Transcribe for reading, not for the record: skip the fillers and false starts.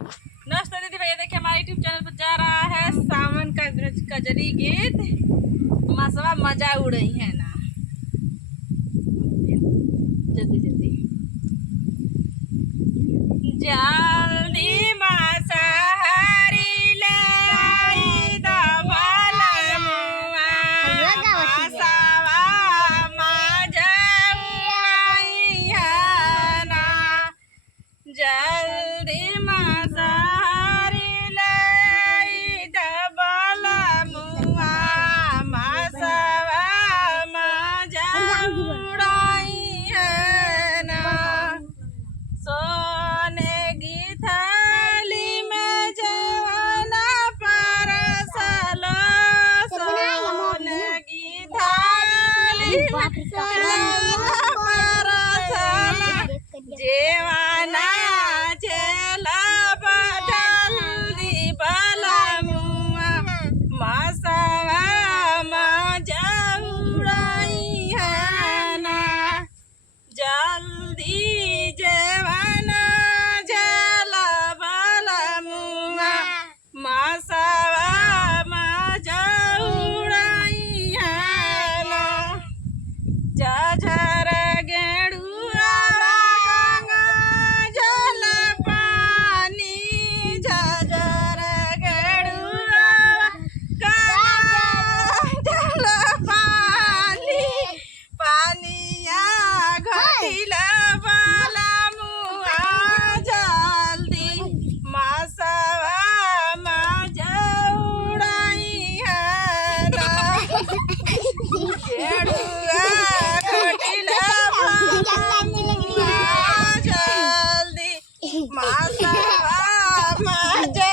नमस्ते दीदी भैया, देखिए हमारे यूट्यूब चैनल पर जा रहा है सावन का कजरी गीत। मसवा मजा उड़ रही है ना। जल्दी जल्दी जल्दी मसहरी ले आई दबलमुआ, मसवा मजा उड़ई है ना। जल्दी मसहरी ले आई दबलमुआ, मसवा मजा उड़ई है ना। सोने की थाली में जवाना परसलो, सोने की थाली में जवाना परसलो, जेवाना चला बदल दी बलमुआ, मसवा मजा उड़ई है ना। जल्दी जेवाना जला बलमुआ, मसवा मजा उड़ई है ना। झझर गेड़ुआ गंगा जल पानी, झझर गेड़ुआ गंगा जल पानी, पानिया घटिल बलमुआ, जल्दी मसवा मजा उड़ई है ना। गेड़ुआ घटिल बलमुआ, जल्दी मसवा मजा